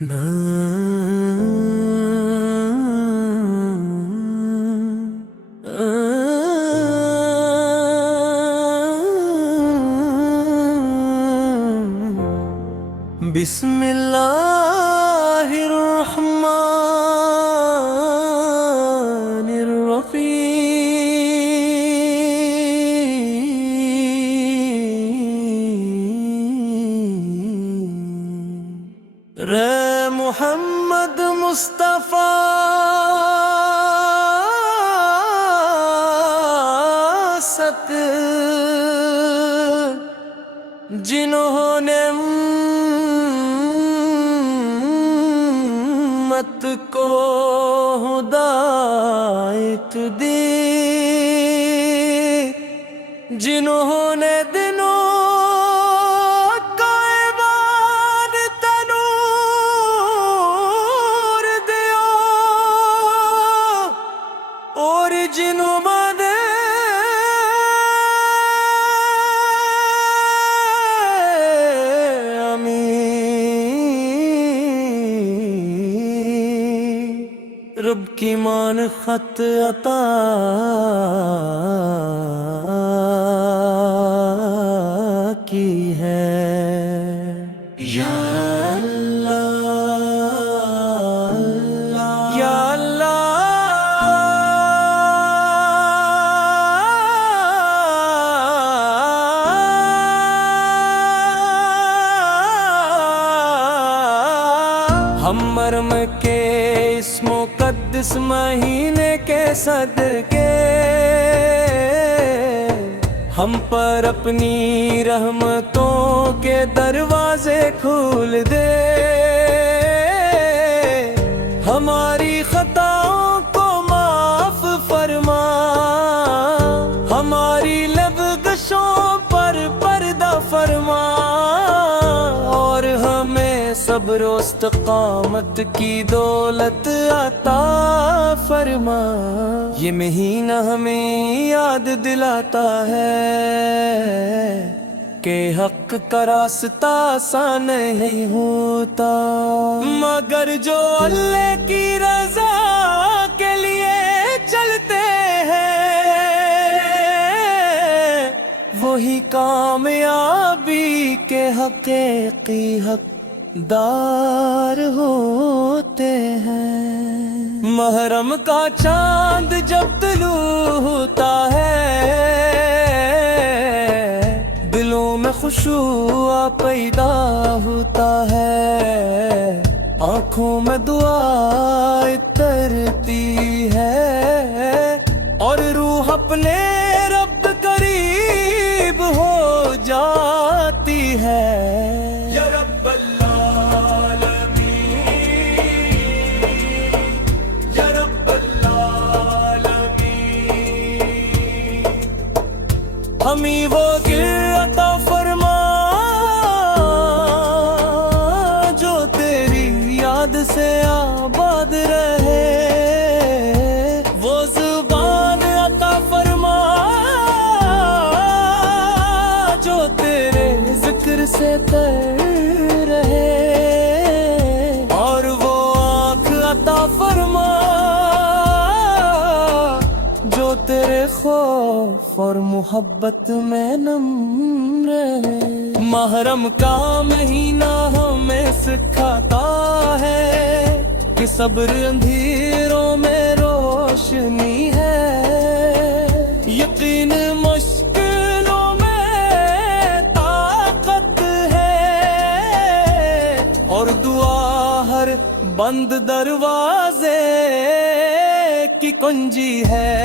بسم اللہ الرحمن الرحیم رے محمد مصطفیٰ ست جنہوں نے امت کو ہدایت دی، جنہوں نے دنوں کا عبادت نور دیا، اور جنہوں نے رب کی مان خط عطا کی ہے۔ یا اللہ یا اللہ، ہم مرم کے اس مقدس مہینے کے صدقے ہم پر اپنی رحمتوں کے دروازے کھول دے، ہماری خطاؤں کو معاف فرما، ہماری لبغشوں پر پردہ فرما، اور ہمیں صبر و استقامت کی دولت عطا فرما۔ یہ مہینہ ہمیں یاد دلاتا ہے کہ حق کا راستہ آسان نہیں ہوتا، مگر جو اللہ کی رضا کے لیے چلتے ہیں وہی کامیابی کے حقیقی حقدار ہوتے ہیں۔ محرم کا چاند جب طلوع ہوتا ہے دلوں میں خشوع پیدا ہوتا ہے، آنکھوں میں دعا اترتی ہے، اور روح اپنے رب قریب ہو جاتی ہے۔ یا رب ہمیں وہ گر عطا فرما جو تیری یاد سے آباد رہے، وہ زبان عطا فرما جو تیرے ذکر سے تر رہے، اور وہ آنکھ عطا فرما جو تیرے خوف اور محبت میں نم رہے۔ محرم کا مہینہ ہمیں سکھاتا ہے کہ صبر اندھیروں میں روشنی ہے، یقین مشکلوں میں طاقت ہے، اور دعا ہر بند دروازے کی کنجی ہے۔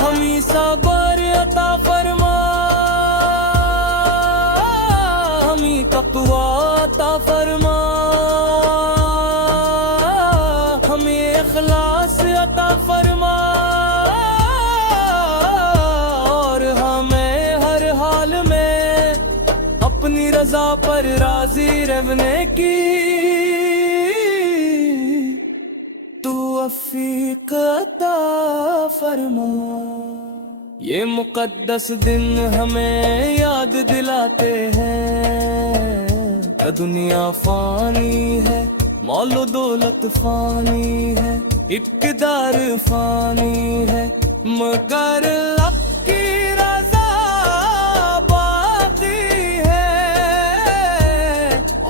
ہمیں صبر عطا فرما، ہمیں تقویٰ عطا فرما، ہمیں اخلاص عطا فرما، اور ہمیں ہر حال میں اپنی رضا پر راضی رہنے کی توفیق عطا فرما۔ یہ مقدس دن ہمیں یاد دلاتے ہیں کہ دنیا فانی ہے، مال و دولت فانی ہے، اقتدار فانی ہے، مگر اللہ کی رضا باقی ہے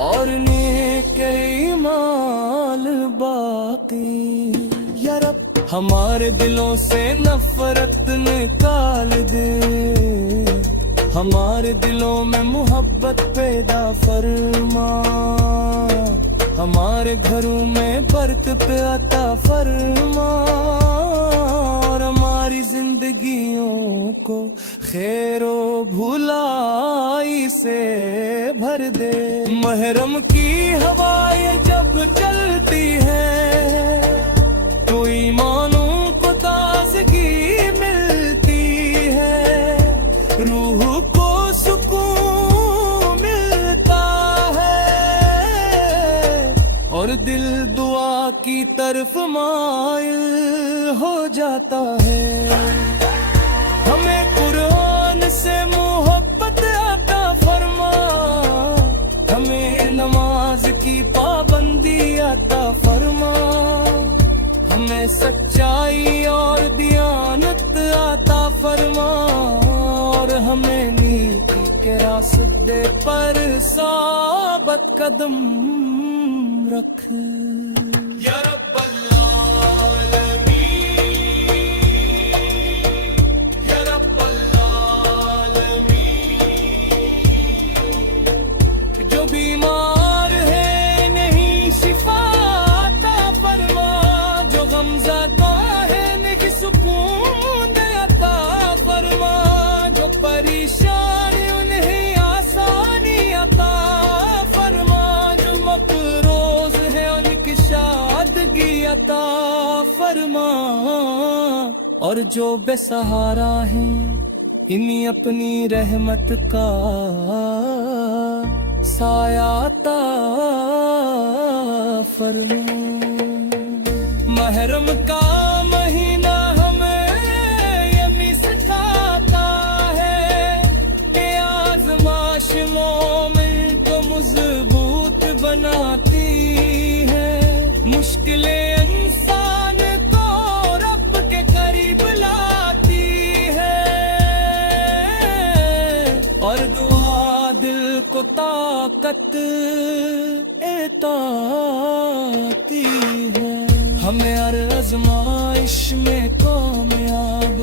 اور نیک اعمال باقی۔ یا رب ہمارے دلوں سے نفرت نکال دے، ہمارے دلوں میں محبت پیدا فرما، ہمارے گھروں میں برکت عطا فرما، اور ہماری زندگیوں کو خیر و بھلائی سے بھر دے۔ محرم کی ہوائیں جب چلتی ہیں تو ایمانوں کو تازگی ملتی ہے، روح کو سکون ملتا ہے اور دل دعا کی طرف مائل ہو جاتا ہے۔ ہمیں قرآن سے محبت عطا فرما، ہمیں نماز کی پابندی عطا فرما، ہمیں سچائی اور دیانت عطا فرما، اور ہمیں نیکی کے راستے پر ثابت قدم رکھ۔ یا رب العالمین، یا رب العالمین، جو بیمار ہے نہیں شفا عطا فرما، جو غمزدہ ہے نہیں سکون عطا فرما، جو پریشان انہیں آسانی عطا فرما، جو مقروض ہے ان کی شادگی عطا فرما، اور جو بے سہارا ہیں انہیں اپنی رحمت کا سایہ عطا فرما۔ محرم کا مہینہ ہمیں یہ سکھاتا ہے کہ آزمائش مومن کو مضبوط بناتی ہے، مشکلیں انسان کو رب کے قریب لاتی ہے، اور دعا دل کو طاقت عطاتی ہے، ہمیں ہر آزمائش میں کامیاب